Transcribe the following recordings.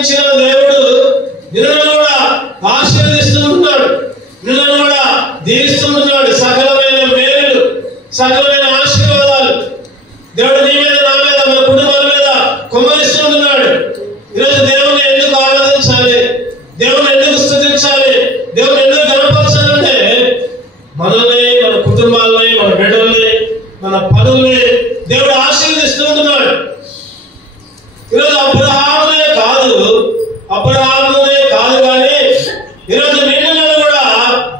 ఆశీర్వదించిన దేవుడు నిన్ను కూడా ఆశీర్వదిస్తున్నాడు, నిన్ను కూడా దీవిస్తున్నాడు. సకలమైన మేలులు, సకలమైన ఆశీర్వాదాలు దేవుడు నీ మీద, నా మీద, మన కుటుంబాల మీద కుమ్మరిస్తున్నాడు. ఈరోజు దేవుని ఎందుకు ఆరాధించాలి, దేవుని ఎందుకు స్తుతించాలి, దేవుని ఎందుకు గణపరచాలంటే మనల్ని, మన కుటుంబాలని, మన బిడ్డల్ని, మన పనుల్ని దేవుడు ఆశీర్వదిస్తూ ఉంటున్నాడు. ఈరోజు అబ్రహామునే కాదు కానీ ఈరోజు నిన్ను కూడా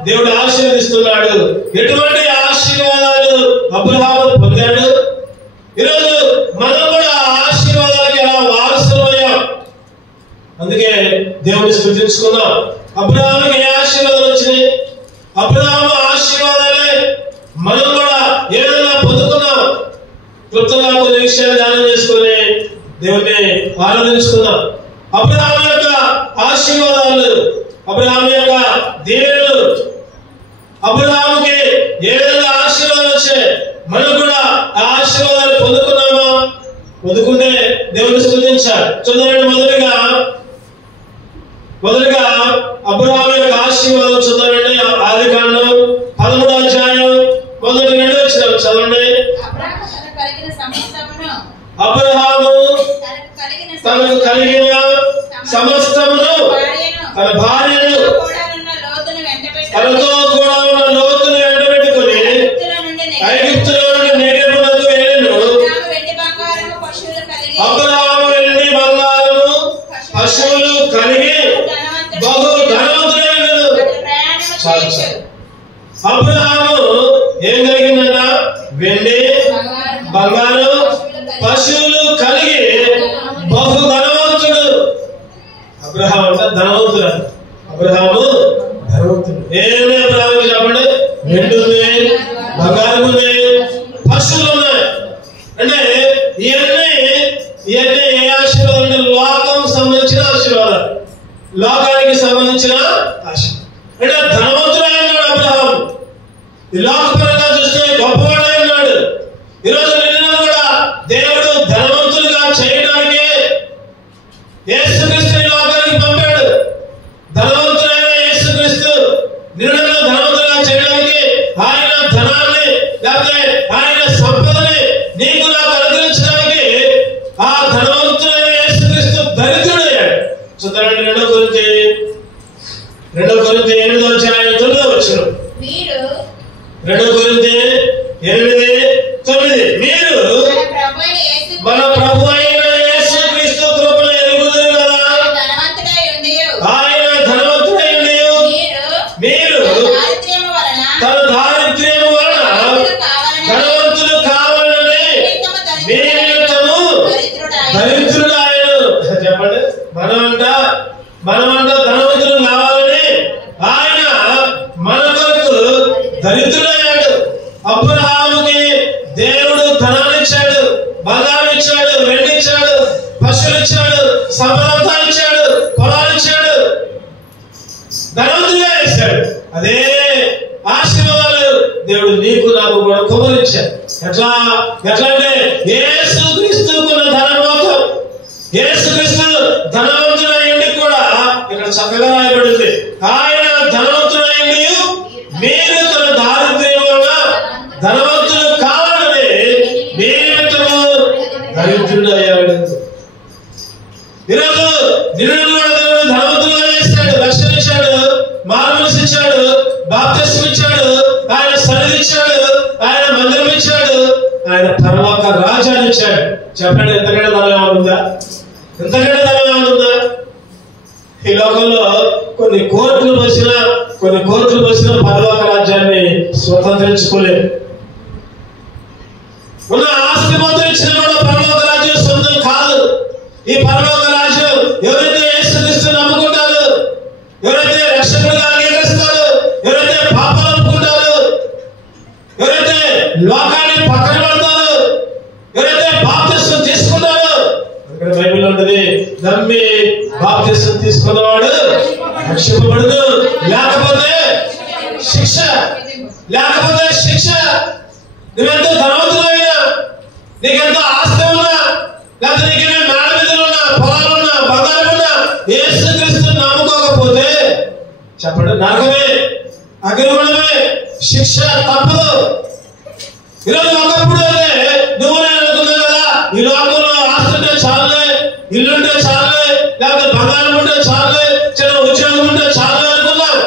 దేవుడు ఆశీర్వదిస్తున్నాడు. ఎటువంటి ఆశీర్వాదాలు అబ్రహాము పొందాడు, ఈరోజు మనం కూడా ఆశీర్వాదాలకి ఎలా వారసులమయ్యాం. అందుకే దేవుని స్తుతించుకున్నాం. అబ్రహాముకి ఏ ఆశీర్వాదాలు వచ్చినాయి? అబ్రహాము ఆశీర్వాదాలే మనం కూడా ఏ విధంగా పొందుకున్నాం. క్లుప్తంగా కొన్ని విషయాలు ధ్యానం చేసుకుని దేవుని ఆరాధించుకున్నాం. అబ్రహాము యొక్క ఆశీర్వాదాలు, అబ్రహాము యొక్క దీవెనలు, అబ్రహాముకి ఏ విధంగా ఆశీర్వాదాలు వచ్చాయి, మనం కూడా ఆ ఆశీర్వాదాలు పొందుకున్నామా? పొందుకుంటే దేవుని స్తుతించాలి. చూడండి, మొదలుగా అబ్రహాము యొక్క ఆశీర్వాదం చూద్దామండి. ఆదికాండం 13వ అధ్యాయం 1-2 వచనాలు చదవండి. అబ్రహాము తనకు కలిగిన సమస్తమును, తన భార్యను, తనతో కూడా ఉన్న లోతును వెంటబెట్టుకుని ఐగుప్తులో నుండి నెగెబునకు వెళ్ళెను. అబ్రహాము వెండి బంగారము పశువులు కలిగి బహు ధనవంతుడైనను. అబ్రహాము ఏం కలిగిందట? వెండి బంగారం పశువులు కలిగి బహు ధనవంతుడు. అబ్రహాము అంటే ధనవంతుడు. అబ్రహాము ధనవంతుడు. ఏమి అబ్రహాము చెప్పండి? వెండి ఉంది, బంగారం ఉంది, పశువులు ఉన్నాయి. అంటే ఇవన్నీ ఏ ఆశీర్వాదం అంటే లోకం సంబంధించిన ఆశీర్వాదాలు, లోకానికి సంబంధించిన ఆశీర్వాదం. అంటే ధనవంతుడై ఉన్నాడు అబ్రహాము. ఈ లోకపరంగా చూస్తే గొప్పవాడై ఉన్నాడు. ఈరోజు నిన్ను కూడా దేవుడు ధనవంతులుగా చేయడానికే యేసుక్రీస్తు లోకానికి పంపాడు. ధనవంతుడైన యేసుక్రీస్తు నిన్ను ధనవంతులుగా చేయడానికి ఆయన ధనాన్ని, లేకపోతే ఆయన సంపదని నీకు నాకు అనుగ్రహించడానికి ఆ ధనవంతుడైన యేసుక్రీస్తు దరిద్రుడయ్యాడు. చూద్దామండి, 2 కొరింథీ 8వ అధ్యాయం 9వ వచనం. 2 కొరింథీ 8:9 మీరు మన ప్రభు అయిన యేసుక్రీస్తు కృపను ఎరుగుదురు కదా. ఆయన ధనవంతుడై మీరు తన దారిద్ర్యము వలన ధనవంతులు కావాలని మీ నిమిత్తము దరిద్రుడాయను. చెప్పండి, మనమంట ధనవంతులు కావాలని ఆయన మన కొరకు దరిద్రుడయ్యాడు. అబ్రహాముకి దేవుడు ధనాన్ని ఇచ్చాడు, బంగారం ఇచ్చాడు, వెండి ఇచ్చాడు, పశువులు ఇచ్చాడు, సంపదంతా ఇచ్చాడు, పొలాలు ఇచ్చాడు, ధనవంతులుగా ఇచ్చాడు. అదే ఆశీర్వాదాలు దేవుడు నీకు నాకు కూడా కుమరించాడు. ఎట్లా అంటే యేసుక్రీస్తుకున్న ధనం మొత్తం, యేసుక్రీస్తు ధనవంతుడైంది కూడా ఇక్కడ చక్కగా రాయబడింది. ఆయన ధనవంతుడైంది మీరు తన దారిద్ర్యం వల్ల ధనవంతులు కావాలని మీ నిమిత్తము దరిద్రుడు అయ్యాడు. ఈరోజు నిన్ను కూడా దేవుడు ధనవంతులుగా చేశాడు, రక్షణ ఇచ్చాడు, మారుమనసు ఇచ్చాడు, బాప్తిస్మం ఇచ్చాడు, ఆయన సన్నిధి ఇచ్చాడు, ఆయన మందిరం ఇచ్చాడు, ఆయన పరలోక రాజ్యాన్ని ఇచ్చాడు. చెప్పండి, ఎంతకంటే ధనం ఏమనుందా? ఎంతకంటే ధనం ఏమనుందా? ఈ లోకంలో కొన్ని కోట్లు వచ్చిన పరలోక రాజ్యాన్ని స్వతంత్రించుకోలేదు. ఉన్న ఆస్తి మొత్తం ఇచ్చిన కూడా పరలోక రాజ్యం సొంతం కాదు. ఈ పరలోక రాజ్యం ఎవరైతే యేసుక్రీస్తుని నమ్ముకుంటారు, ఎవరైతే రక్షకుడిగా అంగీకరిస్తారు, ఎవరైతే పాపాలు ఒప్పుకుంటారు, ఎవరైతే లోకాన్ని పక్కన పెడతారు, ఎవరైతే బాప్తిస్మం తీసుకుంటారో, ఇక్కడ బైబిల్ ఉంటుంది, నమ్మి బాప్తిస్మం తీసుకున్నవాడు రక్షింపబడదు, లేకపోతే శిక్ష. నువ్వెంతో ధనవంతులైనా, నీకెంతో ఆస్తి ఉన్నా, లేకపోతే నీకేమైనా మేడ మీద ఉన్నా, పొలాలున్నా, బంగారం ఉన్నా, యేసుక్రీస్తుని నమ్ముకోకపోతే చెప్పండి నరకమే, అగ్నిగుణమే, శిక్ష తప్పదు. ఈరోజు ఒకప్పుడు అయితే నువ్వు నేను అనుకున్నా కదా, ఈ లోకంలో ఆస్తుంటే చాలే, ఇల్లుంటే చాలే, లేకపోతే బంగారం ఉంటే చాలే, చిన్న ఉద్యోగం ఉంటే చాలే అనుకున్నాం.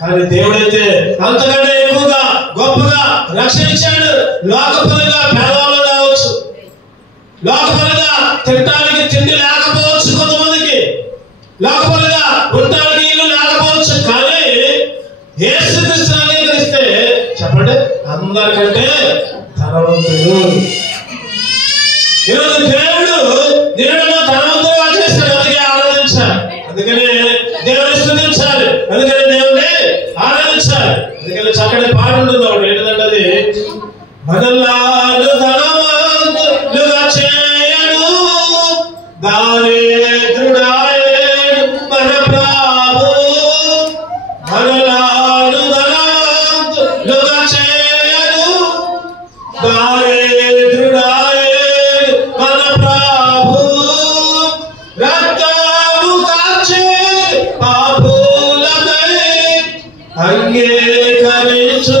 కానీ దేవుడైతే అంతకంటే ఎక్కువగా గొప్పగా రక్షణ ఇచ్చాడు. లోకపరంగా పేదవాళ్ళు కావచ్చు, లోకపరంగా తినడానికి తిండి లేకపోవచ్చు, కొంతమందికి లోకపరంగా ఉండడానికి ఇల్లు లేకపోవచ్చు. కానీ యేసుక్రీస్తుని అంగీకరిస్తే చెప్పండి అందరికంటే ధనవంతుడు. ఈరోజు దేవుడు నిన్ను ధనవంతుడుగా చేస్తాడు. అందుకే ఆరాధించాలి, అందుకనే దేవుని స్తుతించాలి, అందుకనే దేవుని ఆరాధించాలి. అందుకని చక్కటి పాట ఉంటుంది ఒకటి, ఏంటంటే అది మనల్లాను ధనవంతులుగా చేయను దారిద్రుడాయను మన ప్రభు, మనల్లాను ధనవంతులుగా చేయను దారిద్రుడాయను మన ప్రభు, రక్తము కార్చి పాపులకై అంగీకరించు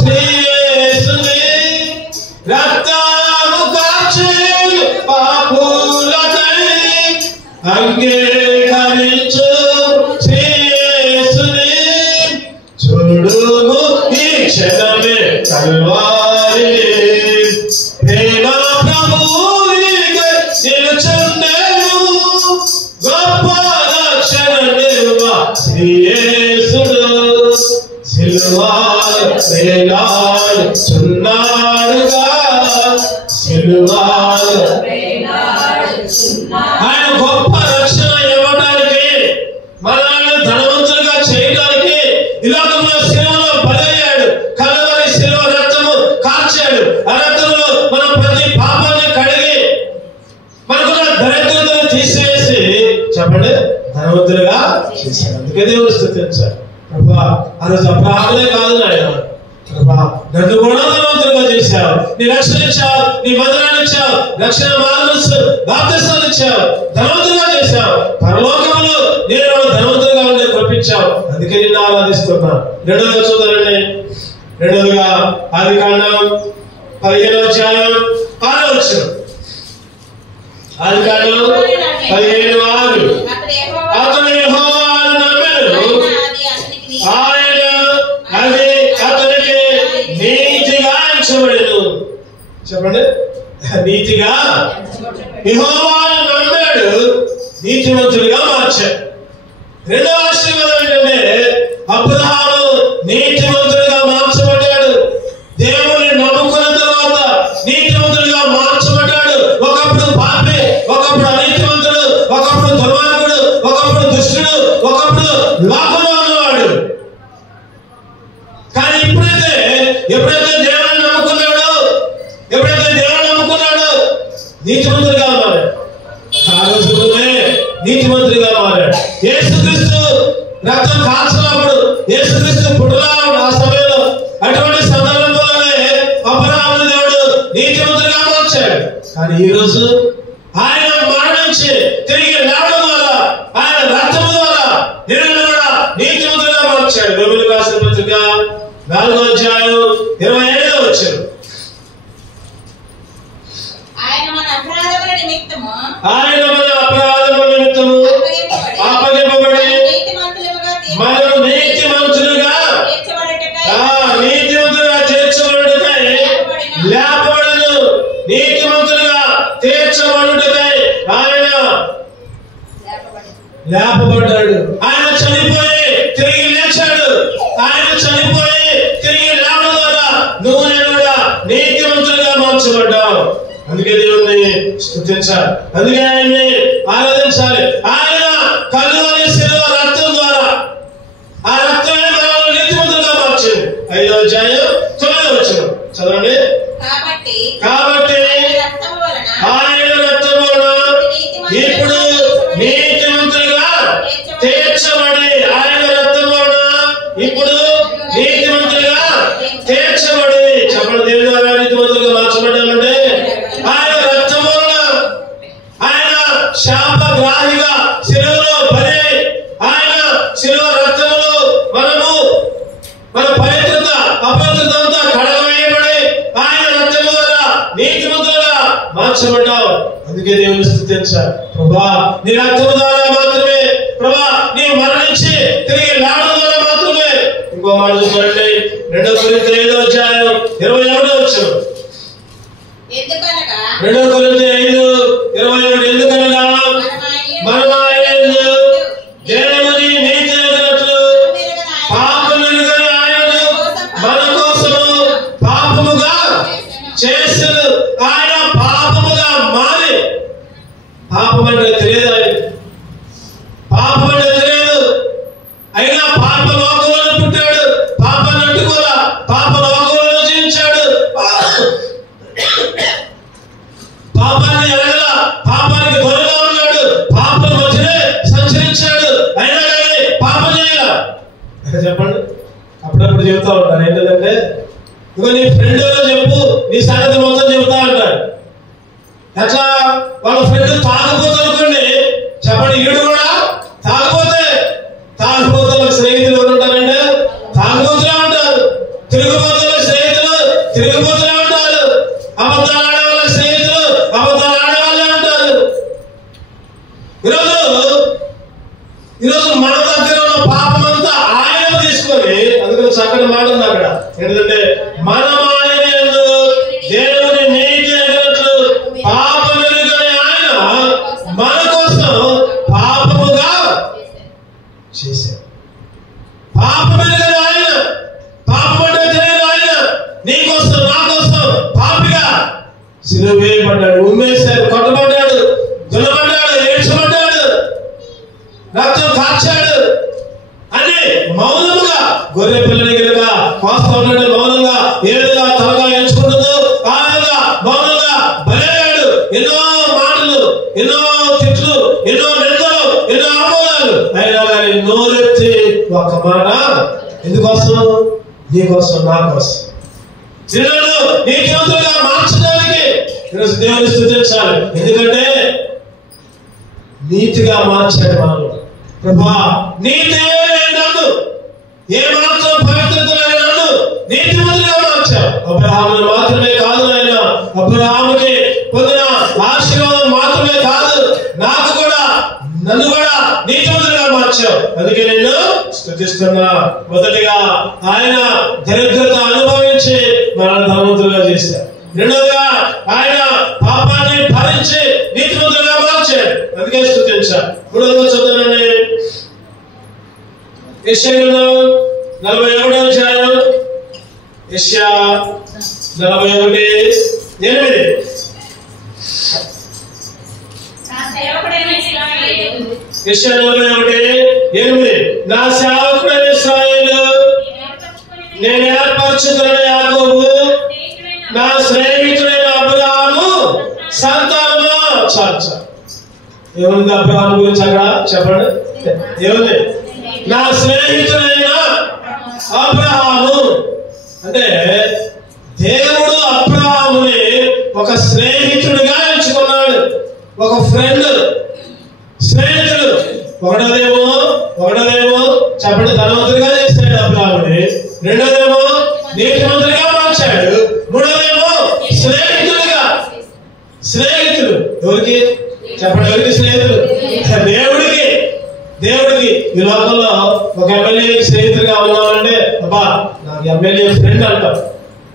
శ్రీ యేసుని, రక్తము కార్చి పాపులకై అంగీకరించు శ్రీ యేసుని, చూడుము ఈ క్షణమే కల్వారి ప్రేమ ప్రభువునికై నిలుచుండెను, గొప్ప రక్షణ నిర్వా శ్రీ యేసుడు, సిలువలో వేలాడుచున్నాడుగా, సిలువలో ఆయన గొప్ప రక్షణ ఇవ్వడానికి, మనల్ని ధనవంతులుగా చేయడానికి ఈ లోకంలో సిలువలో బలయ్యాడు. కలవరి సిలువ రక్తము కార్చాడు. ఆ రక్తంలో మనం ప్రతి పాపాన్ని కడిగి మనకున్న దరిద్రతను తీసివేసి చెప్పండి ధనవంతులుగా చేశాడు. అందుకే దేవుడు స్తుతించాడు. ప్రభా ఆ రోజు అబ్రాహాములే కాదు నాయన, ప్రభా నన్ను కూడా ధనవంతులుగా చేశావు, నీ రక్షణ ఇచ్చావు, నీ మందిరాన్ని ఇచ్చావు, రక్షణ మార్గం బాప్తిస్మాలు ఇచ్చావు, ధనవంతులుగా చేశావు, పరలోకంలో నేను ధనవంతులుగా ఉండే కల్పించావు. అందుకే నిన్ను ఆరాధిస్తున్నా. రెండోగా చూద్దామండి, రెండోదిగా ఆదికాండం 15వ అధ్యాయం 6వ వచనం. ఆదికాండం 15:6 అతడు యెహోవాను నమ్మెను, ఆయన అది అతనికి నీతిగా ఎంచబడెను. చెప్పండి నీతిగా, యెహోవాను నమ్మాడు, నీతిమంతుడిగా మార్చాడు. రెండవ ఆశీర్వాదం ఏంటంటే అబ్రహాము నీతిమంతుడిగా మార్చబడ్డాడు. దేవుని నమ్ముకున్న తర్వాత నీతిమంతుడిగా మార్చబడ్డాడు. ఒకప్పుడు పాపి, ఒకప్పుడు అనీతిమంతుడు, ఒకప్పుడు దుర్మార్గుడు, ఒకప్పుడు దుష్టుడు, ఒకప్పుడు లోకంలో ఉన్నవాడు. కానీ ఎప్పుడైతే దేవుని నమ్ముకున్నాడో, ఎప్పుడైతే దేవుని నమ్ముకున్నాడో నీతిమంతుడిగా మారాడు. ఆ రోజులోనే నీతిమంతుడిగా మారాడు. యేసుక్రీస్తు రక్తం కాల్చినప్పుడు, యేసుక్రీస్తు పుట్టలా ఆ సమయంలో, అటువంటి సందర్భంలోనే అబ్రహామును దేవుడు నీతిమంతుడిగా మార్చాడు. కానీ ఈ రోజు ఆయన మరణించి తిరిగి లేవడం ద్వారా, ఆయన రక్తం ద్వారా నిన్ను కూడా నీతిమంతుడిగా మార్చాడు. రోమీయులకు రాసిన పత్రిక 4వ అధ్యాయం 25వ వచనం. ఆయన మన అపరాధముల నిమిత్తము అప్పగింపబడి మనం నీతిమంతులుగా తీర్చబడుటకై లేపబడెను. నీతిమంతులుగా తీర్చబడుటకై ఆయన లేపబడ్డాడు. ఆయన చనిపోయి తిరిగి లేచాడు. ఆయన చనిపోయి తిరిగి లేవడం ద్వారా నువ్వు నేను కూడా నీతిమంతులుగా మార్చబడ్డావు. అందుకే దేవుణ్ణి స్తుతించాలి, అందుకే ఆయన్ని ఆరాధించాలి. ఆయన కలువరి శిలువ రక్తం ద్వారా, ఆ రక్తమే మనల్ని నీతిమంతులుగా మార్చింది. 5వ అధ్యాయం 9వ వచనం చదవండి. కాబట్టి ఆయన రక్తం వలన ఇప్పుడు నీతిమంతులుగా తీర్చబడి, ఆయన రక్తం వలన ఇప్పుడు నీతిమంతులుగా తీర్చబడి, చెప్పండి దేవుని ద్వారా నీతిమంతులుగా మార్చబడ్డామంటే ఆయన రక్తం వలన, ఆయన శాపగ్రాహిగా శిలువలో స్తుతించాలి. ప్రభా నీ రక్తము ద్వారా మాత్రమే, ప్రభా నీ మరణించి తిరిగి లేవడం ద్వారా మాత్రమే. ఇంకో మాట చూడండి, 2 కొరింథీ 5:21. 2 కొరింథీ 5:21. ఎందుకనగా మనము ఆయన యందు దేవుని నీతి ఎరుగనట్లు పాపము ఎరుగని ఆయనను మన కోసము పాపముగా చేసెను. ఆయన పాపముగా మారి, పాపం అంటే తెలియదు, ఆయన పాపం అంటే తెలియదు, అయినా పాప లోకంలో పుట్టాడు, పాపాన్ని అంటుకోలా, పాప లోకంలో జీవించాడు, పాపాన్ని ఎరగల, పాపానికి దూరంగా ఉన్నాడు, పాపం మధ్యనే సంచరించాడు, అయినా కానీ పాపం చేయాల. చెప్పండి, అప్పుడప్పుడు చెబుతా ఉంటారు ఏంటంటే, ఇక నీ ఫ్రెండ్ ఎవరో చెప్పు, నీ సంగతి మొత్తం చెబుతా అంటాడు. ఎట్లా? వాళ్ళ ఫ్రెండ్ తాగబోతు అనుకోండి, చెప్పండి, ఈడు కూడా తాగబోతే, తాగబోతుల స్నేహితులు ఎవరు ఉంటారంటే తాగబోతులే ఉంటారు, తిరుగుబోతుల స్నేహితులు తిరుగుబోతులే ఉంటారు, అబద్ధాలు ఆడే వాళ్ళ స్నేహితులు అబద్ధాలు ఆడే వాళ్ళే ఉంటారు. ఈరోజు మన దగ్గర ఉన్న పాపం అంతా ఆయన తీసుకొని, అందుకని చక్కటి మాట ఉంది అక్కడ ఏంటంటే, మనం ఆయన యందు దేవుని నీతి ఎరుగనట్లు పాపం ఎరుగని ఆయన మన కోసం పాపముగా చేశాడు. పాపం ఎరుగని ఆయన, పాపం అంటే తెలియని ఆయన నీ కోసం నా కోసం పాపిగా సిలువ వేయబడ్డాడు, ఉమ్మేశాడు, కొట్టబడ్డాడు, దున్నబడ్డాడు, ఏడ్చబడ్డాడు, రక్తం కార్చాడు అని మౌనముగా గొర్రె పిల్లని కనుక కోస్తా ఉన్నాడు. మౌనంగా ఏ విధంగా తలగా ఎంచుకుంటుందో ఆ విధంగా మౌనంగా బలయ్యాడు. ఎన్నో మాటలు, ఎన్నో తిట్లు, ఎన్నో నిందలు, ఎన్నో అవమానాలు, అయినా కానీ నోరెత్తి ఒక్క మాట ఎందుకోసం? నీ కోసం, నా కోసం, చిన్నలు నీతివంతులుగా మార్చడానికి ఈరోజు దేవుని స్తుతించాలి. ఎందుకంటే నీతిగా మార్చాడు మనం. ప్రభా నీతే నన్ను, ఏ మాత్రం పవిత్రత లేని నన్ను నీతిమంతులుగా మార్చావు. అబ్రహామును మాత్రమే కాదు ఆయన, అబ్రహాముకి పొందిన ఆశీర్వాదం మాత్రమే కాదు, నాకు కూడా, నన్ను కూడా నీతిమంతులుగా మార్చావు. అందుకే నిన్ను స్తుతిస్తున్నా. మొదటిగా ఆయన దరిద్రత అనుభవించి మనల్ని ధనవంతులుగా చేశాడు. రెండవగా ఆయన పాపాన్ని భరించి నీతిమంతులుగా మార్చాడు. అందుకే స్తుతించాడు. మూడవగా చదువునండి, యెషయా 41. యెషయా 41:8. యెషయా 41:8. నా సేవకుడైన ఇశ్రాయేలు, నేను ఏర్పరచుకున్న యాకోబు, నా స్నేహితుడైన అబ్రహాము సంతానమా. చాలు. ఏముంది అబ్రహాము గురించి అక్కడ? చెప్పండి, ఏముంది? నా స్నేహితుడైన అబ్రహాము అంటే దేవుడు అబ్రహాముని ఒక స్నేహితుడిగా ఎంచుకున్నాడు. ఒక ఫ్రెండ్, స్నేహితుడు. ఒకటోదేమో చెప్పండి, ధనవంతుడిగా చేశాడు అబ్రహాముని. రెండోదేమో నీతిమంతుడిగా మార్చాడు. మూడోదేమో స్నేహితుడిగా. స్నేహితుడు ఎవరికి? చెప్పండి, ఎవరికి స్నేహితుడు? దేవుడికి. ఈ లోకంలో ఒక ఎమ్మెల్యేకి స్నేహితుడిగా ఉన్నామంటే, అబ్బా నాకు ఎమ్మెల్యే ఫ్రెండ్ అంటారు.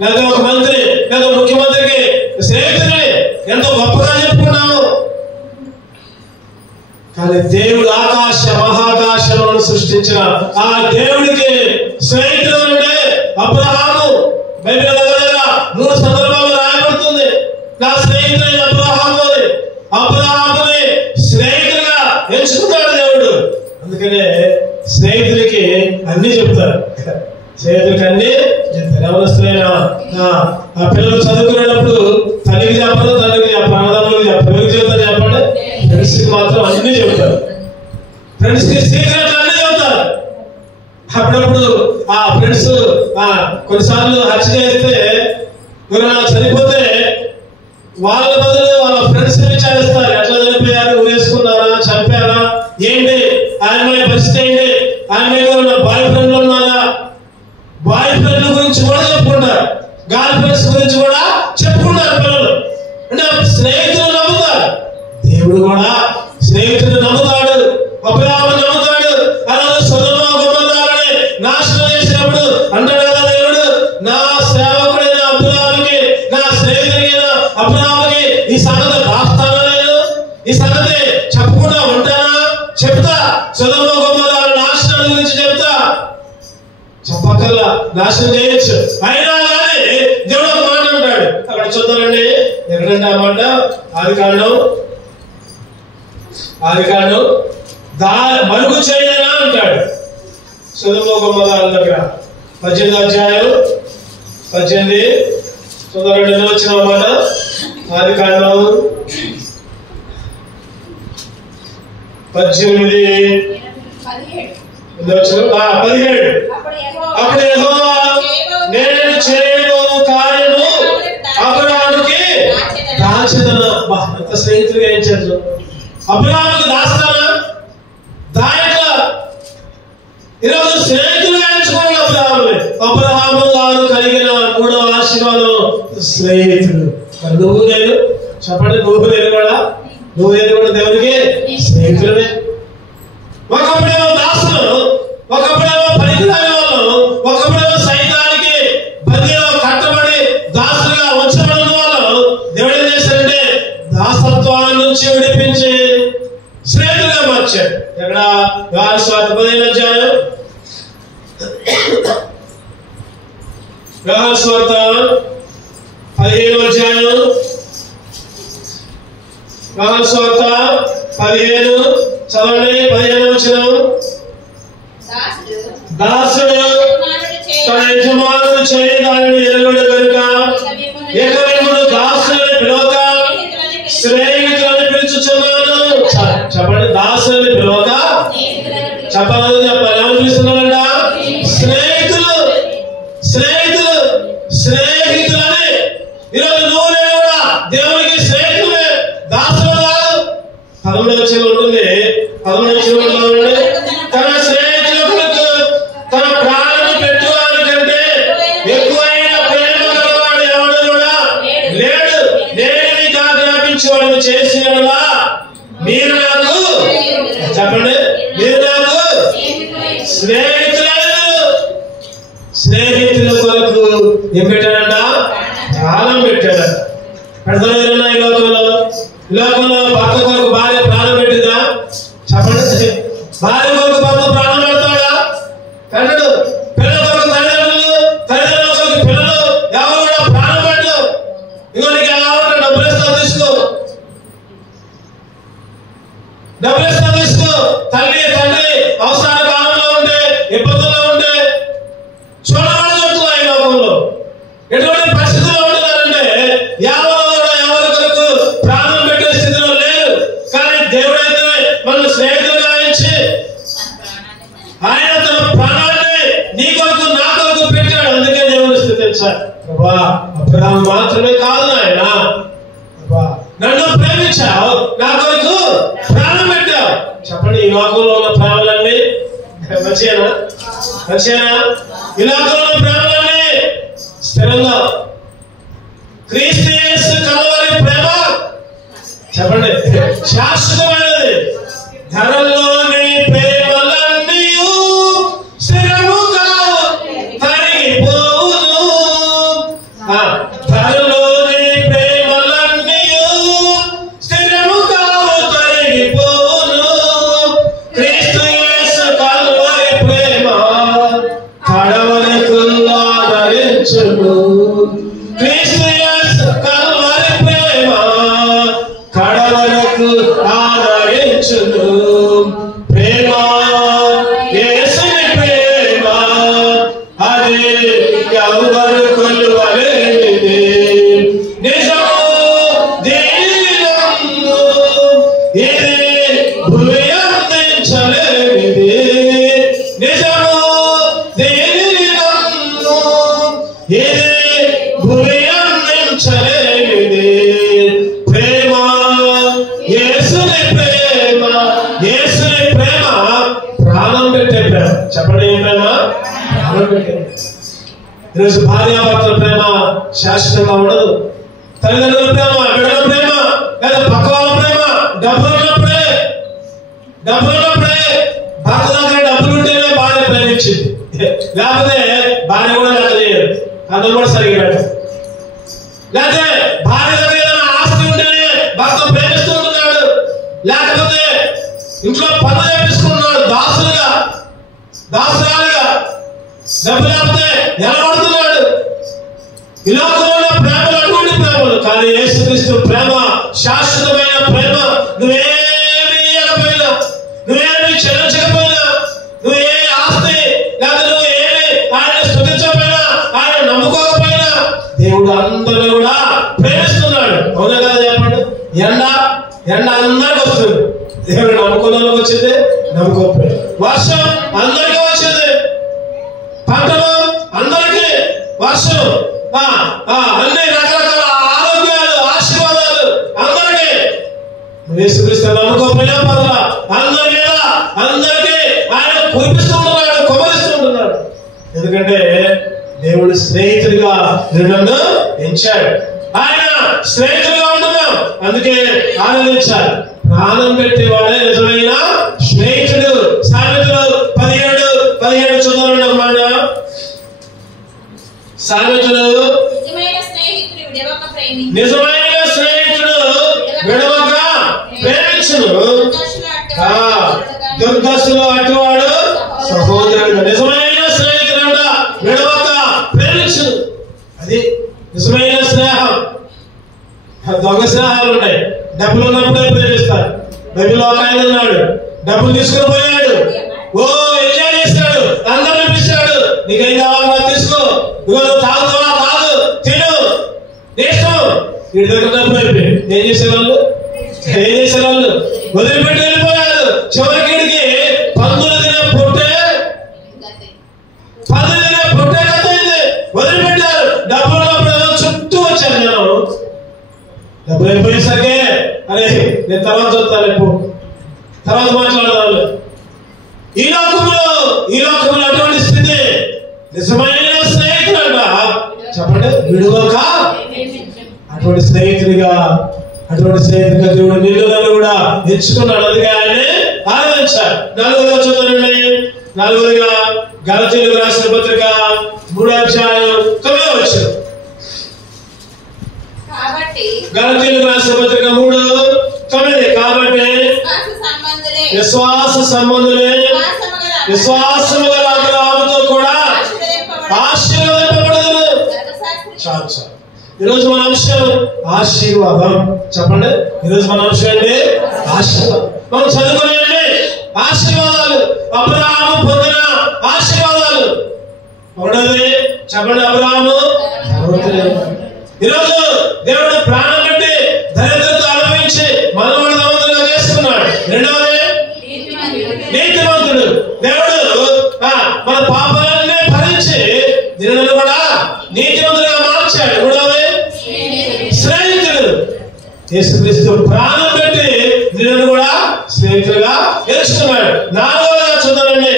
లేదా ఒక మంత్రి లేదా ముఖ్యమంత్రికి స్నేహితుడే, ఎంతో గొప్పగా చెప్పుకున్నాము. కానీ దేవుడు ఆకాశ మహాకాశములను సృష్టించిన ఆ దేవుడికి స్నేహితుడు అంటే అబ్రహాము. బైబిల్ దగ్గర 3 సందర్భాల్లో రాయబడుతుంది, నా స్నేహితుడైన అబ్రహాము అని. అబ్రహాముని స్నేహితుడిగా ఎంచుకున్నాడు దేవుడు. అందుకనే స్నేహితుడికి అన్ని చెప్తారు, స్నేహితుడికి అన్ని చెప్తారు. ఎవరిస్తైనా ఆ పిల్లలు చదువుకునేటప్పుడు తల్లికి చెప్పరు, తండ్రికి ప్రాణదాములకు చెప్పరు. ఎవరికి చెప్తారు చెప్పండి? ఫ్రెండ్స్ కి మాత్రం అన్ని చెబుతారు. ఫ్రెండ్స్ కి సీక్రెట్లు అన్ని చెబుతారు. అప్పుడప్పుడు ఆ ఫ్రెండ్స్ కొన్నిసార్లు హత్య చేస్తే, ఎవరైనా చనిపోతే వాళ్ళ బదులు వాళ్ళ ఫ్రెండ్స్ ని విచారిస్తారు. ఎట్లా చనిపోయారు, ఊరేసుకున్నారా, చంపారా, ఏంటి ఆయన పరిస్థితి, ఏంటి ఆయన మీద బాయ్ ఫ్రెండ్లు ఉన్నారా, బాయ్ ఫ్రెండ్ల గురించి కూడా చెప్పుకుంటారు, గర్ల్ ఫ్రెండ్స్ గురించి కూడా చెప్పుకుంటారు పిల్లలు. అంటే స్నేహితులు నమ్ముతారు. దేవుడు కూడా స్నేహితుడు నమ్ముతాడు, అబ్రహాము నమ్ముతాడు. అలాగే సొదొమ గొమొర్రాలని నాశనం చేసినప్పుడు అంటాడు కదా దేవుడు, నా సేవకుడైన అబ్రహాముకి, నా స్నేహితుడైన అబ్రహాముకి ఈ సంగతి రాస్తానా, నేను ఈ సంగతి చెప్పకుండా ఉంటానా? చెప్తా. సొదొమ గొమొర్రా నాశనం గురించి చెప్తా. చెప్పకల్లా నాశనం చేయొచ్చు. అయినా కానీ దేవుడు ఒక మాట అంటాడు. అక్కడ చూద్దామండి, ఎక్కడంటే ఆ మాట? ఆదికాండం మరుగు చేయనా అంటాడు. సొదొమ గొమొర్రా దగ్గర 18వ అధ్యాయం 18 చూద్దామండి. వచ్చిన మాట ఆదికాండం 18 17. అప్పుడు యెహోవా నేను చేయను కార్యము అబ్రహాముకి దాచెదను. ఎంత స్నేహితులుగా ఇచ్చారు. అబ్రహాముకి దాస్తానా? దాయట్లా. ఈరోజు స్నేహితులుగా ఎంచుకోండి అబ్రహాముని. అబ్రహాము గారు కలిగిన 3వ ఆశీర్వాదం స్నేహితుడు. నువ్వు నేను చెప్పండి, నువ్వు నేను కూడా దేవునికి స్నేహితులనే. ఒకప్పుడేమో దాసులు, ఒకప్పుడేమో పనికిరాని వాళ్ళు, ఒకప్పుడేమో సైతానికి బందీలో కట్టబడి దాసులుగా ఉంచబడిన వాళ్ళు దేవుడు ఏం చేశారంటే దాసత్వాన్ని నుంచి విడిపించి స్నేహితులుగా మార్చాడు. ఎక్కడ? యోహాను సువార్త 15వ అధ్యాయం. యోహాను సువార్త 15వ అధ్యాయం. యోహాను సువార్త 15 చదవండి. 15వ వచనం. దాసుడు తన యజమానుడు చేయి దానిని ఎరగడు కనుక ఇక మిమ్మును దాసులని పిలవక స్నేహితులని పిలుచుచున్నాను. చెప్పండి, దాసులని పిలవక చెప్పాలని చెప్పాలి. ఏమని పిలుస్తున్నారంట? స్నేహితులు, స్నేహితులు, స్నేహితులని. ఈరోజు నువ్వు నేను కూడా దేవునికి స్నేహితులే, దాసులు కాదు. 13వ వచనం ఉంటుంది. 13వ వచనం ఉంటే తన స్నేహితుల కొరకు తన ప్రాణం పెట్టువానికంటే ఎక్కువైన ప్రేమ గలవాడు ఎవడు కూడా లేడు. నేను మీకు ఆజ్ఞాపించేవాడు చేసినలా మీరు నాకు చెప్పండి, మీరు నాకు స్నేహితులు. స్నేహితుల కొరకు ఏం పెట్టాడంట? ప్రాణం పెట్టాడంట. పెడతారా? ఈ లోకంలో భర్త కొరకు భార్య ప్రాణం పెట్టిందా? చెప్పండి. భార్య కొరకు భర్త ప్రాణం పెడతాడా? పెట్టడు. పిల్లల కొరకు తల్లిదండ్రులు, తల్లిదండ్రుల కొరకు పిల్లలు ఎవరు కూడా ప్రాణం పెట్టు. ఇగో నీకు ఎలా ఉంటే డబ్బులు ఇస్తా, తీసుకో. డబ్బులు ఇస్తా, తీసుకో. తల్లి తండ్రి అవసరాల కాలంలో ఉంటే, ఇబ్బందుల్లో ఉంటే చూడమని చెప్తున్నా. ఈ లోకంలో ఎటువంటి పరిస్థితుల్లో ఉంటున్నారంటే ఎవరి కొరకు ప్రాణం పెట్టే స్థితిలో లేరు. కానీ దేవుడైతే మన స్నేహితులుగా ఇచ్చి ఆయన తన ప్రాణాన్ని నీ కొరకు నా కొరకు పెట్టాడు. అందుకే దేవుని స్తుతించాలి. ప్రభా, అబ్రహాము మాత్రమే కాదు ఆయన, నన్ను ప్రేమించావు, నా కొరకు ప్రాణం పెట్టావు. చెప్పండి, ఈ లోకంలో ఉన్న ప్రేమలన్నీ మంచిగా మంచిగా? ఈ లోకంలో ఉన్న ప్రేమలన్నీ స్థిరంగా. క్రీస్తు యేసు కలవరి ప్రేమ చెప్పండి శాశ్వతమైనది. ధరలోని ప్రేమలన్నీ స్థిరముగా తరిగిపోవును. ధరలోని ప్రేమలన్నీ స్థిరముగా తరిగిపోవును. క్రీస్తు యేసు కలవరి ప్రేమ కడవరకు ఆదరించును. క్రీస్తు యేసు కలవరి ప్రేమ కడవరకు ఆదరించును. ప్రేమ యేసుని ప్రేమ అది ఎవరు కొలువలేనిది. నిజము దీనిని నమ్ము, ఇది భూమి అందించలేనిది. నిజము దీనిని నమ్ము, ఇది భూమి అందించలేనిది. ప్రేమ యేసుని ప్రేమ, యేసుని ప్రేమ ప్రాణం పెట్టే ప్రేమ. చెప్పండి, ఏ ప్రేమ? ప్రాణం పెట్టే. ఈరోజు భార్యాభర్తల ప్రేమ శాశ్వతంగా ఉండదు. తల్లిదండ్రుల ప్రేమ, బిడ్డల ప్రేమ, లేదా పక్క వాళ్ళ ప్రేమ, డబ్బుల డబ్బులు ఉన్నప్పుడే భర్త దగ్గర డబ్బులు ఉంటేనే భార్య ప్రేమించింది, లేకపోతే భార్య కూడా లెక్క చేయదు, అందరూ కూడా సరిగ్గా పెట్టదు. లేకపోతే భార్య దగ్గర ఏదైనా ఆస్తి ఉంటేనే భర్త ప్రేమిస్తూ ఉంటున్నాడు, లేకపోతే ఇంట్లో పనులు చేపిస్తున్నాడు, దాసురాలుగా డబ్బు లేకపోతే ఎలా పడుతున్నాడు. ఈ లోకంలో ప్రేమలు అటువంటి ప్రేమలు, కానీ యేసుక్రీస్తు ప్రేమ శాశ్వతమైన ప్రేమ. నువ్వేమి ఇవ్వకపోయినా, నువ్వేమి చెల్లించకపోయినా, నువ్వు ఏ ఆస్తి లేదా నువ్వు ఏమి ఆయన స్తుతించకపోయినా, ఆయన నమ్ముకోకపోయినా, దేవుడు అందరిని కూడా ప్రేమిస్తున్నాడు. అవునా కదా చెప్పండి. ఎండ అందరికి వస్తుంది, దేవుడు నమ్ముకున్న వాళ్ళకి వచ్చింది, నమ్ముకోకపోయినా. వర్షం అందరికీ వచ్చింది, పంటలు అందరికీ, వర్షం, అన్ని రకరకాల ఆరోగ్యాలు, ఆశీర్వాదాలు అందరికీ. యేసుక్రీస్తు నమ్ముకోకపోయినా పర్వాలా, అందరి మీద అందరికీ ఆయన కురిపిస్తూ ఉంటున్నాడు, కుమరిస్తూ ఉంటున్నాడు. ఎందుకంటే దేవుడు స్నేహితుడిగా నన్ను ఎంచాడు, ఆయన స్నేహితుడిగా ఉంటున్నాం, అందుకే ఆనందించాలి. ప్రాణం పెట్టేవాడే నిజమైన స్నేహితుడు. సామెతలు 17:17 చూడాలండి అన్నమాట. సామెతలు నిజమైన స్నేహితుడు విడవక ప్రేమించును, దుర్దశలో అటువాడు సహోదరుడు. నిజమైన స్నేహితుడు విడవక ప్రేమించును, అది నిజమైన స్నేహం. దొంగ స్నేహాలు ఉన్నాయి, డబ్బులు ఉన్నప్పుడే ప్రేమిస్తారు. బైబిల్లో ఒక ఆయన ఉన్నాడు, డబ్బులు తీసుకుని పోయాడు, ఎంజాయ్ చేస్తాడు, అందరూ పిలిపిస్తాడు, నీకేం కావాలన్నా తీసుకో, ఇవాళ తాగుతావా తాగు, తిను, ఇష్టం. వీడి దగ్గర డబ్బులు అయిపోయింది. ఏం చేసేవాళ్ళు వదిలిపెట్టి వెళ్ళిపోయాడు. చివరికి వీడికి పందులు తినే పొట్టే కథయింది. వదిలిపెట్టారు. డబ్బులు చుట్టూ వచ్చాను నేను, డబ్బులు అయిపోయేసరికి అరే నేను తర్వాత చూస్తాను, తర్వాత మాట్లాడదాం. ఈ లోకంలో అటువంటి స్థితి. నిజమైన స్నేహితుడు చెప్పండి, విడువక అటువంటి స్నేహితుడిగా దేవుడు నిన్ను కూడా ఎంచుకున్నాడు. అందుకే ఆయనే ఆరాధించారు. 4వ చూడండి. 4గా గలతీయులకు రాసిన పత్రిక 3:9. గలతీయులకు రాసిన పత్రిక 3:9. కాబట్టి విశ్వాస సంబంధులే విశ్వాసము గల అబ్రహాముతో కూడా ఆశీర్వదింపబడుదురు. చాలు. ఈరోజు మన అంశం ఆశీర్వాదం. చెప్పండి, ఈరోజు మన అంశం ఏంటి? ఆశీర్వాదం. మనం చదువుకునేయండి ఆశీర్వాదాలు, అబ్రహాము పొందిన ఆశీర్వాదాలు. ఒకటోది చెప్పండి, అబ్రహాము. ఈరోజు దేవుడు ప్రాణం పెట్టి దరిద్రత అనుభవించి మనవాడు ధనవంతులుగా చేస్తున్నాడు. రెండవది నీతిమంతుడు. దేవుడు మన పాపాలన్నీ భరించి నిన్ను కూడా నీతిమంతులుగా మార్చాడు. మూడవది స్నేహితుడు. యేసుక్రీస్తు ప్రాణం పెట్టి నిన్ను కూడా స్నేహితులుగా తెలుసుకున్నాడు. 4వగా చూద్దామండి,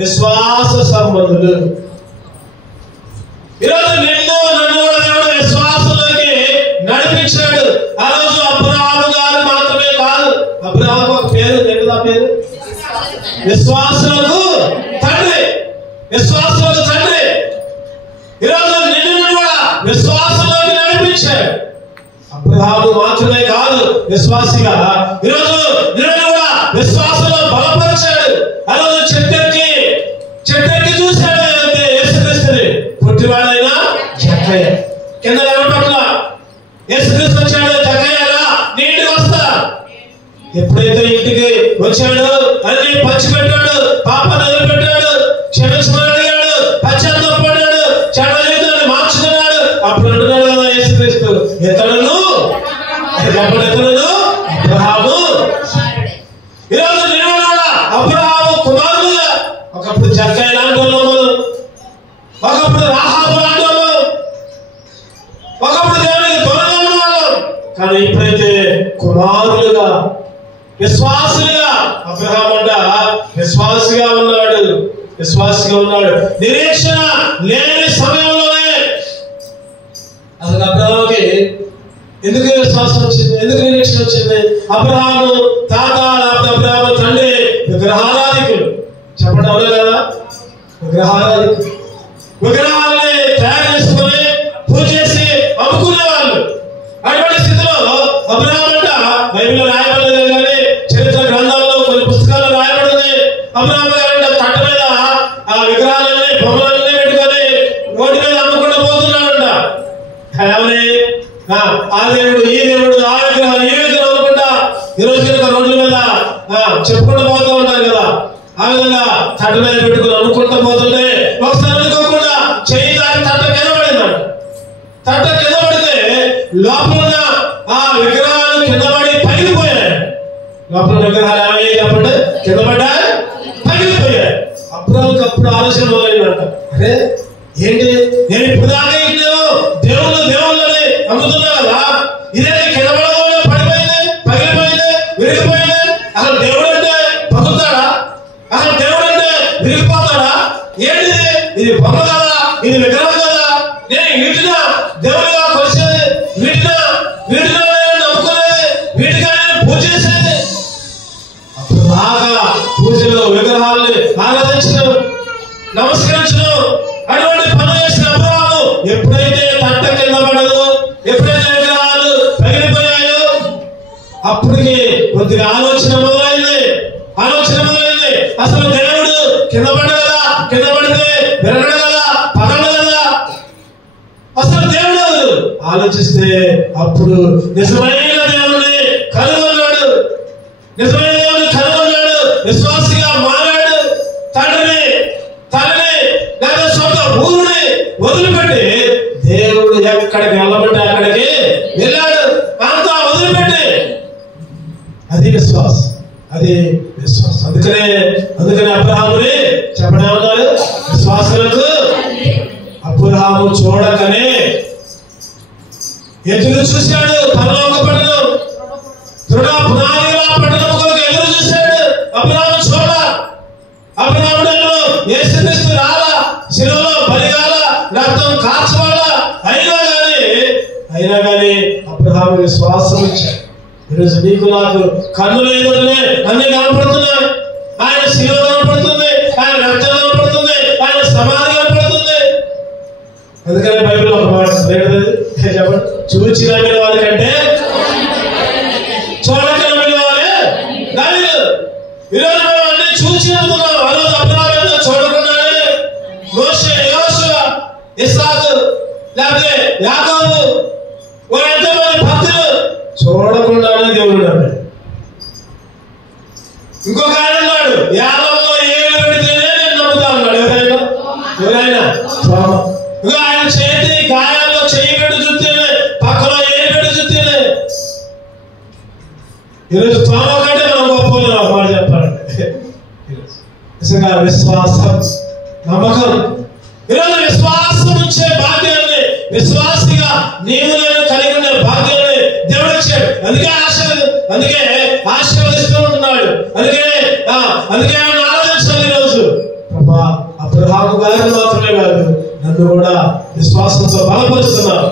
విశ్వాస సంబంధులు. ఈరోజు నిన్ను నన్ను కూడా దేవుడు విశ్వాసంలోకి నడిపించాడు. ఆ రోజు అబ్రహాము గారు మాత్రమే కాదు, అబ్రహాము ఒక పేరు ఏంటిది? ఆ పేరు విశ్వాసులకు తండ్రి. విశ్వాసులకు తండ్రి. ఈరోజు నిన్ను కూడా విశ్వాసంలోకి నడిపించాడు. అబ్రహాము మాత్రమే కాదు విశ్వాసిగా, ఈరోజు నిన్ను కూడా విశ్వాసంలో బలపరిచాడు. ఆ రోజు చెట్టెక్కి చూశాడు యేసుక్రీస్తుని. పుట్టివాడైనా జక్కయ్య కింద పట్ల యేసుక్రీస్తు వచ్చాడు. జక్కయ్యగా నీ ఇంటికి వస్తా. ఎప్పుడైతే ఇంటికి వచ్చాడు అన్ని పంచిపెట్టాడు, పాపను వదిలిపెట్టాడు, క్షమించమని అడిగాడు, పశ్చాత్తాపడ్డాడు, చెడ్డ జీవితాన్ని మార్చుకున్నాడు. అప్పుడు అంటున్నాడు కదా యేసుక్రీస్తు, ఇతరులు అబ్రహాము. ఈరోజు నేను కూడా అబ్రహాము కుమారుడుగా, ఒకప్పుడు జక్కయ్య లాంటి వాళ్ళు, ఒకప్పుడు రాహాబు లాంటి వాళ్ళు, ఒకప్పుడు దేవునికి దూరంగా ఉన్న వాళ్ళు, కానీ ఇప్పుడైతే కుమారులుగా విశ్వాసులుగా అబ్రహాము అంట విశ్వాసిగా ఉన్నాడు. నిరీక్షణ లేని సమయంలోనే అసలు అబ్రహాముకి ఎందుకు విశ్వాసం వచ్చింది? ఎందుకు నిరీక్షణ వచ్చింది? అబ్రహాము తాత, అబ్రహాము తండ్రి విగ్రహాలని తయారు చేసుకుని పూజ చేసి అమ్ముకునే వాళ్ళు. అటువంటి స్థితిలో అబ్రహాము అంట బైబిల్లో రాయబడలేదు కానీ చరిత్ర గ్రంథాల్లో కొన్ని పుస్తకాల్లో రాయబడింది. అబ్రహాము గారంట తట్ట మీద ఆ విగ్రహాలన్నీ బొమ్మలన్నీ పెట్టుకొని రోడ్డు మీద అమ్ముకుంటూ పోతున్నాడంట. ఆ దేవుడు ఈ దేవుడు ఆ విగ్రహం ఈ విగ్రహం అనుకుంటా ఈరోజు కనుక రోడ్ల మీద చెప్పుకుంటూ పోతూ ఉంటారు కదా. ఆ విధంగా తట్ట మీద పెట్టుకుని అమ్ముకుంటూ పోతుంటే ఒకసారి అనుకోకుండా చెయ్యి దాని తట్ట కింద పడిందంట. తట్ట కింద పడితే లోపల ఆ విగ్రహాలు కింద పడి పగిలిపోయాయి. లోపల విగ్రహాలు ఏమైనప్పుడు కింద పడ్డా పగిలిపోయాయి. అప్పుడు ఆలోచన మొదలైందంట, అరే ఏంటి నేను ఇప్పుడు దాకా దేవుళ్ళు దేవుళ్ళని అమ్ముతున్నా కదా, ఇదే కింద పడకుండా పడిపోయింది, పగిలిపోయింది, విరిగిపోయింది. అసలు దేవుడు అంటే పగుతాడా? అసలు దేవుడు అంటే విరిగిపోతాడా? ఏంటిది? ఇది బొమ్మ కదా, ఇది విగ్రహం కదా, నేను వీటిన దేవుడిగా కొలిసేది, వీటిలో నమ్ముకునేది, వీటిగా నేను పూజ చేసేది. అప్పుడు బాగా పూజలు విగ్రహాలని ఆరాధించడం, నమస్కరించడం, అటువంటి పనులు చేసిన అబ్రహాము ఎప్పుడైతే తట్ట కింద పడదు, ఎప్పుడైతే విగ్రహాలు పగిలిపోయాయో అప్పటికి కొద్దిగా ఆలోచన మొదలైంది. అసలు దేవుడు కింద పడగదా, కింద పడితే విరగడు కదా, పగడు కదా, అసలు దేవుడు ఆలోచిస్తే అప్పుడు నిజమైన దేవుడిని కనుగొన్నాడు. విశ్వాసిగా మారాడు. తల్లిని లేదా సొంత ఊరిని వదిలిపెట్టి దేవుడు ఎక్కడికి వెళ్ళబట్టి అక్కడికి వెళ్ళాడు. అంతా వదిలిపెట్టి అది విశ్వాసం. అందుకనే అబ్రహాముని చెప్పడమన్నారు, విశ్వాసులకు అబ్రహాము చూడకనే ఎదురు చూశాడు. పరలోక పట్టణం దృఢ పునాదిగా పట్టణం కొరకు ఎదురు చూశాడు. అబ్రహాము చూడ, అబ్రహాముడను యేసుక్రీస్తు రాలా, శిలువలో బలిగాల, రక్తం కార్చవాలా, అయినా గాని అబ్రహాము విశ్వాసం ఇచ్చాడు. ఈరోజు నీకు నాకు కన్నులు ఎదురునే అన్ని కనపడుతున్నాయి. ఆయన శిలువ కనపడుతుంది, ఆయన రక్తం కనపడుతుంది, ఆయన సమాధి కనపడుతుంది. అందుకనే బైబిల్ ఒక మాట చెప్పండి, చూచి నమ్మిన వారి కంటే చూడక నమ్మిన వారే ధన్యులు. ఈరోజు మనం అన్ని చూసి నమ్ముతున్నాం. ఆ రోజు అబ్రహాము చూడకుండానే మోషే, యోషువ, ఇస్సాకు లేకపోతే యాకోబు ఎంతో మంది భక్తులు చూడకుండానే దేవుడు అన్నాడు. ఇంకొక ఆయన అన్నాడు, యాలంలో ఏడు పెడితేనే నేను నమ్ముతా అన్నాడు. ఎవరైనా ఆయన చేతి గాయాల్లో చేయి పెట్టి చూస్తేనే, పక్కలో ఏ పెట్టి చూస్తేనే. ఈరోజు తోమ కంటే మనం గొప్ప మాట చెప్పాలంటే నిజంగా విశ్వాసం, నమ్మకం. ఈరోజు విశ్వాసం ఉంచే భాగ్యాన్ని, విశ్వాసిగా నీవు నేను కలిగి ఉండే భాగ్యాన్ని దేవుడు ఇచ్చాడు. అందుకే ఆశీర్వదిస్తూ ఉంటున్నాడు. అందుకే ఆయన ఆరాధించాలి. ఈరోజు ప్రభా అబ్రహాము గారిని మాత్రమే కాదు, నన్ను కూడా విశ్వాసంతో బలపరుస్తున్నావు.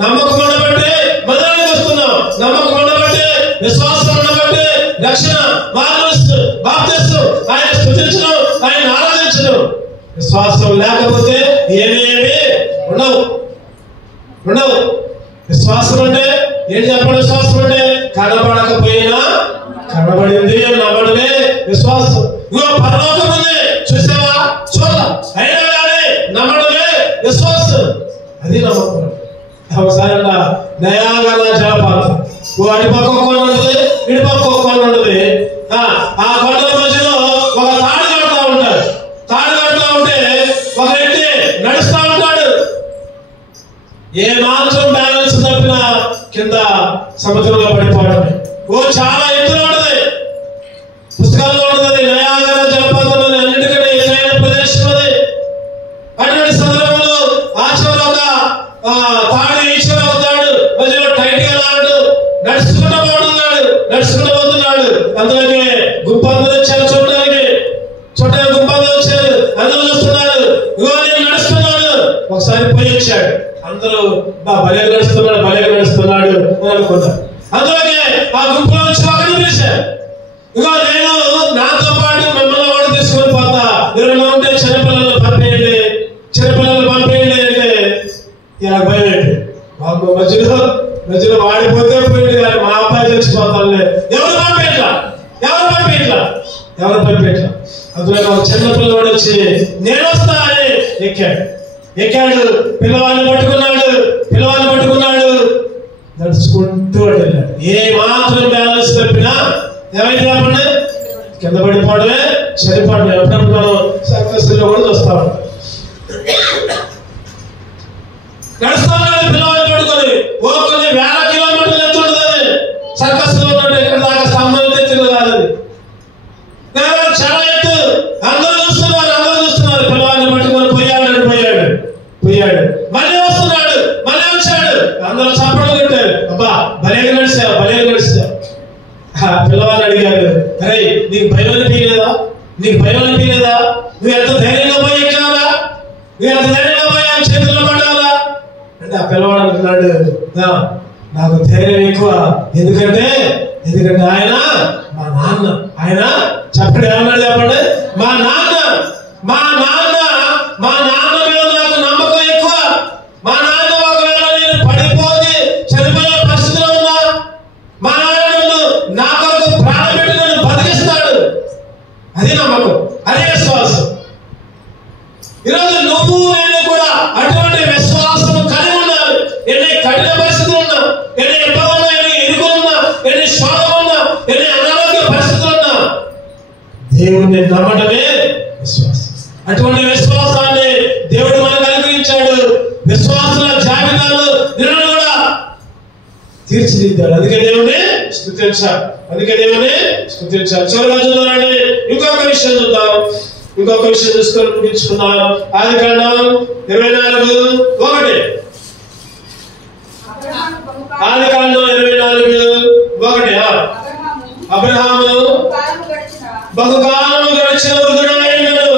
నమ్మకం ఉండబట్టే మందిరానికి వస్తున్నావు. నమ్మకం ఉండబట్టే, విశ్వాసం ఉండబట్టే రక్షణ, బాప్తిస్మం, ఆయన స్తుతించడం, ఆయన ఆరాధించడం. విశ్వాసం లేకపోతే ఏమేమి ఉండవు. విశ్వాసం అంటే ఏం చెప్పండి? విశ్వాసం అంటే కనబడకపోయినా కనబడింది అని నమ్మడమే విశ్వాసం. ఇగో పరలోకం ఉంది, చూసావా? అయినా కానీ నమ్మడమే విశ్వాసం. అది నమ్మకం. ఒకసారి నయాగర జలపాతం, అటుపక్క కొండ ఉంటుంది, ఇటుపక్క కొండ ఉంటుంది. ఆ కొండల మధ్యలో ఒక తాడు కడతా ఉంటాడు. ఉంటే ఒక వ్యక్తి నడుస్తా ఉంటాడు. ఏ మాత్రం బ్యాలెన్స్ తప్పినా కింద సముద్రంలో పడిపోవడమే. చాలా ఎత్తులో ఉంటుంది. పుస్తకాల్లో ఉంటుంది, నయాగర జలపాతం అన్నిటికంటే ఎత్తైన ప్రదేశం అది. అటువంటి సందర్భంలో ఆచరణ ఒక తాడు ఈశ్వర అవుతాడు, మధ్యలో టైట్ గా లాడు, నడుచుకుంటూ పోతున్నాడు. అందులోకి గుంపందరూ వచ్చారు చూడడానికి గుంపందరూ వచ్చారు, అందరూ చూస్తున్నారు. ఇగో నేను నడుస్తున్నాడు. ఒకసారి పోయి వచ్చాడు, అందరూ భలే నడుస్తున్నాడు అని అనుకున్నారు. అందులోకి ఆ గుంపులో వచ్చి ఒకటి పిలిచారు, ఇగో నేను నాతో పాటు మిమ్మల్ని కూడా తీసుకొని పోతా, మధ్యలో వాడిపోతే పోయింది కానీ మా అబ్బాయి చచ్చిపోతానులే. ఎవరు పంపేట్లా అందులో ఒక చిన్న పిల్లవాడు వచ్చి నేను వస్తా అని ఎక్కాడు. పిల్లవాడిని పట్టుకున్నాడు, నడుచుకుంటూ వెళ్ళాడు. ఏ మాత్రం బ్యాలెన్స్ తప్పినా ఏమైతే చెప్పండి, కింద పడిపోవడమే, చనిపోవడమే. ఎప్పుడప్పుడు మనం సర్కస్ లో కూడా చూస్తా ఉంటాం. నడుస్తున్నాడు పిల్లవాడిని పట్టుకొని, కొన్ని వేల కిలోమీటర్లు ఎత్తుంటుంది సర్కస్ లో ఉన్నట్టు. ఎక్కడ దాకా స్తంభం ఎత్తులు కాదని చాలా ఎత్తు. అందరూ చూస్తున్నారు. పిల్లవాడిని పట్టుకొని పోయాడు. మళ్ళీ వస్తున్నాడు, మళ్ళీ వచ్చాడు. అందరూ చప్పట్లు కొట్టారు. అబ్బా భలేగా నడిచావు. పిల్లవాడిని అడిగాడు, అరే నీకు భయం అనిపించలేదా? నువ్వు ఎంత ధైర్యంగా పోయి ఎక్కావా? చేతుల్లో పడాలా అంటే ఆ పిల్లవాడు అంటున్నాడు, నాకు ధైర్యం ఎక్కువ. ఎందుకంటే ఆయన మా నాన్న. ఆయన చెప్పండి, ఏమన్నాడు చెప్పండి? మా నాన్న మీద నాకు నమ్మకం ఎక్కువ. మా నాన్న ఒకవేళ నేను పడిపోతే చనిపోయే పరిస్థితిలో ఉన్నా మా నాన్న నా కొరకు ప్రాణం పెట్టి నన్ను బతికిస్తాడు. అది నమ్మకం, అదే విశ్వాసం. ఈరోజు నువ్వు నేను కూడా అటువంటి విశ్వాసం కలిగి ఉండాలి. ఎన్ని కఠిన పరిస్థితులు ఉన్నా, ఎన్ని ఇబ్బందులు, ఎన్ని ఇరుకులున్నా, ఎన్ని శోధమున్నా, ఎన్ని అనారోగ్య పరిస్థితులు ఉన్నా దేవుడిని నమ్మటమే విశ్వాసం. అటువంటి విశ్వాసాన్ని దేవుడు మనకు అనుగ్రహించాడు. విశ్వాసాల జాబితాలో నిన్ను కూడా తీర్చిదిద్దాడు. అందుకే దేవుని స్తుతించాలి. చివరిగా చూద్దామండి, ఇంకొక విషయం చూసుకొని ముగించుకున్నాం. ఆదికాండం 24:1. అబ్రహాము బహుకాలము గడిచిన వృద్ధుడైనను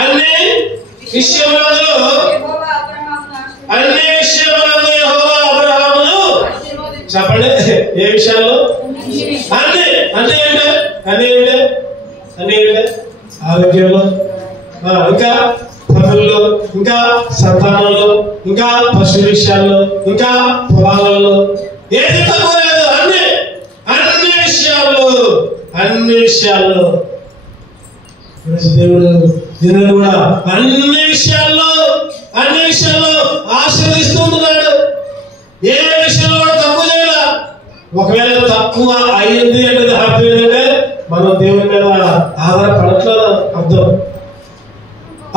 అన్ని విషయములలో యెహోవా అబ్రహామును చెప్పండి. ఏ విషయాల్లో? అన్ని ఏంటే ఆరోగ్యంలో, ఇంకా పనుల్లో, ఇంకా సంతానంలో, ఇంకా పశు విషయాల్లో, ఇంకా పొలాలలో ఏది తక్కువ లేదు. అన్ని విషయాల్లో దేవుడు నిన్ను కూడా అన్ని విషయాల్లో ఆశీర్వదిస్తూ ఉంటున్నాడు. ఏ విషయంలో కూడా తక్కువ చేయాల. ఒకవేళ తక్కువ అయ్యింది అంటే అర్థం ఏంటంటే మనం దేవుని మీద ఆధారపడట్లేదు అర్థం.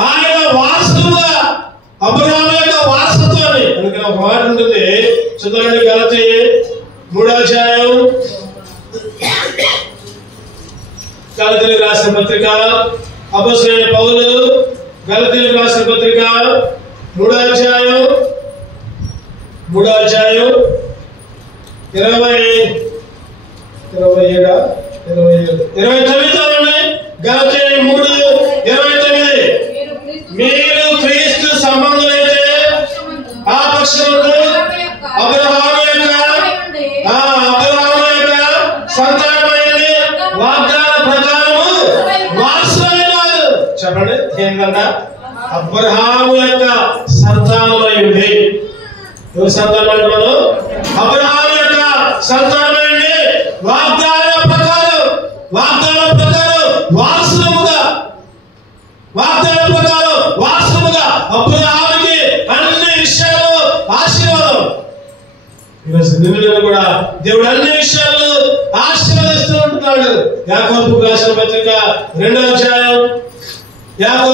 ఆయన వారసులుగా అబ్రహాము యొక్క వారసత్వాన్ని, అందుకని ఒక మాట ఉంటుంది చూడండి, గలతీ 3 గలతీయులకు రాసిన పత్రిక, అపోస్తలుడైన పౌలు గలతీయులకు రాసిన పత్రిక 3వ అధ్యాయం 29. గలతీ 3:29. మీరు క్రీస్తు సంబంధులైతే ఆ పక్షమందు అబ్రహాము యొక్క సంతానమైనది వాగ్దాన ప్రకారము వారసులైనారు. చెప్పండి, ఏంటన్నా? అబ్రహాము యొక్క సంతానమైంది. ఎవరు సంతానమైన? అబ్రహాము యొక్క సంతానమైంది. వాగ్దాన ప్రకారం వారసులుగా అబ్రహాముకి అన్ని విషయాల్లో ఆశీర్వాదం. ఈరోజు నిన్ను కూడా దేవుడు అన్ని విషయాల్లో ఆశీర్వదిస్తూ ఉంటున్నాడు. యాకోబుకు రాసిన పత్రిక 2వ అధ్యాయం 5వ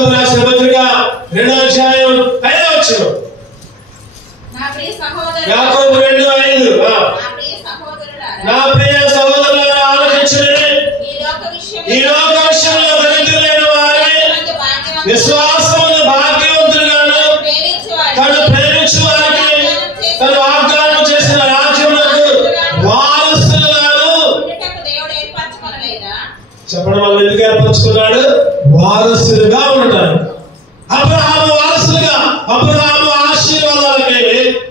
వచనం. యాకోబు 2:5. నా ప్రియ సహోదరులారా, ఆలోచించండి. ఈ లోక విషయంలో దరిద్రులైన వారిని విశ్వాసమును భాగ్యవంతులుగాను తను ప్రేమించు వారికి తను వాగ్దానం చేసిన రాజ్యములకు వారసులుగాను. చెప్పడం వల్ల ఎందుకు ఏర్పరచుకున్నాడు? వారసులుగా ఉండటానికి. అబ్రహాము వారసులుగా, అబ్రహాము ఆశీర్వాదాలకి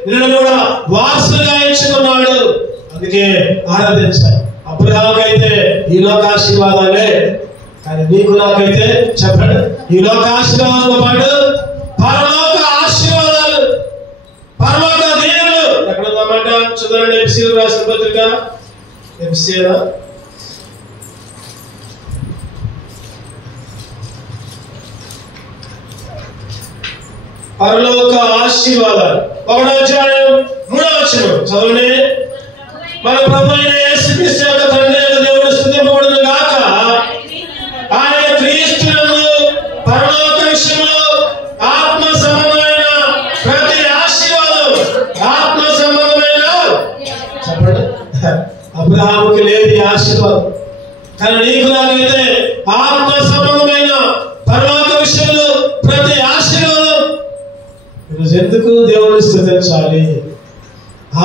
నిన్ను కూడా వారసులుగా ఎంచుకున్నాడు. అందుకే ఆరాధించాలి. అబ్రహాముకైతే ఈ లోక ఆశీర్వాదాలే, కానీ నీకు నాకైతే చెప్పండి, ఈ లోక ఆశీర్వాదంతో పాటు పరలోక ఆశీర్వాదాలు, పరలోక చదవండి. ఎఫ్ఎస్సీ రాసిన పత్రిక ఎఫ్ఎస్సీ పరలోక ఆశీర్వాదాలు 1వ అధ్యాయం 3వ వచనం చదవండి. మన ప్రభు అయిన యేసుక్రీస్తు యొక్క తండ్రి అయిన దేవుడు స్తుతింపబడును గాక. ఆయన క్రీస్తునందు పరలోక విషయంలో ఆత్మ సంబంధమైన ప్రతి ఆశీర్వాదం, ఆత్మ సంబంధమైన చెప్పండి. అబ్రహాముకి లేదు ఈ ఆశీర్వాదం, కానీ నీకు నాకైతే ఆత్మ సంబంధమైన పరలోక విషయంలో ప్రతి ఆశీర్వాదం. ఈరోజు ఎందుకు దేవుని స్తుతించాలి?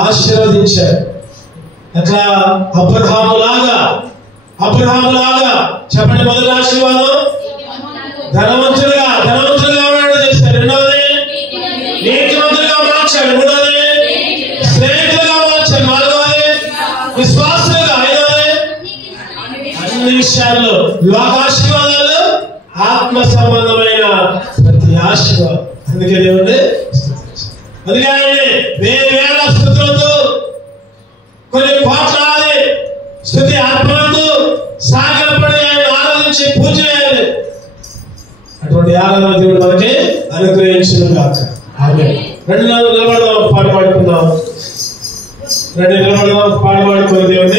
ఆశీర్వదించాడు. అట్లా అబ్రహాము లాగా చెప్పండి. మొదటి ఆశీర్వాదం ధనవంతులుగా ఉన్నాడు చేశాడు. రెండవది నీతిమంతులుగా మార్చాడు. మూడవది స్నేహితులుగా మార్చాడు. నాలుగవది విశ్వాసులుగా. ఐదవది అన్ని విషయాల్లో లోకాశీర్వాదాలు, ఆత్మ సంబంధమైన ప్రతి ఆశీర్వాదం. అందుకే దేవుని అందుకే ఆయన్ని వేల స్తుతులతో కొన్ని కోట్లాది స్తుతి ఆత్మలతో సాగరపడి ఆయన ఆరాధించి పూజ చేయాలి. అటువంటి ఆరాధన దేవుడు మనకి అనుగ్రహించును గాక. ఆమేన్. రెండు నిలబడదాం, పాట పాడుకుందాం. పాడుకుని దేవుని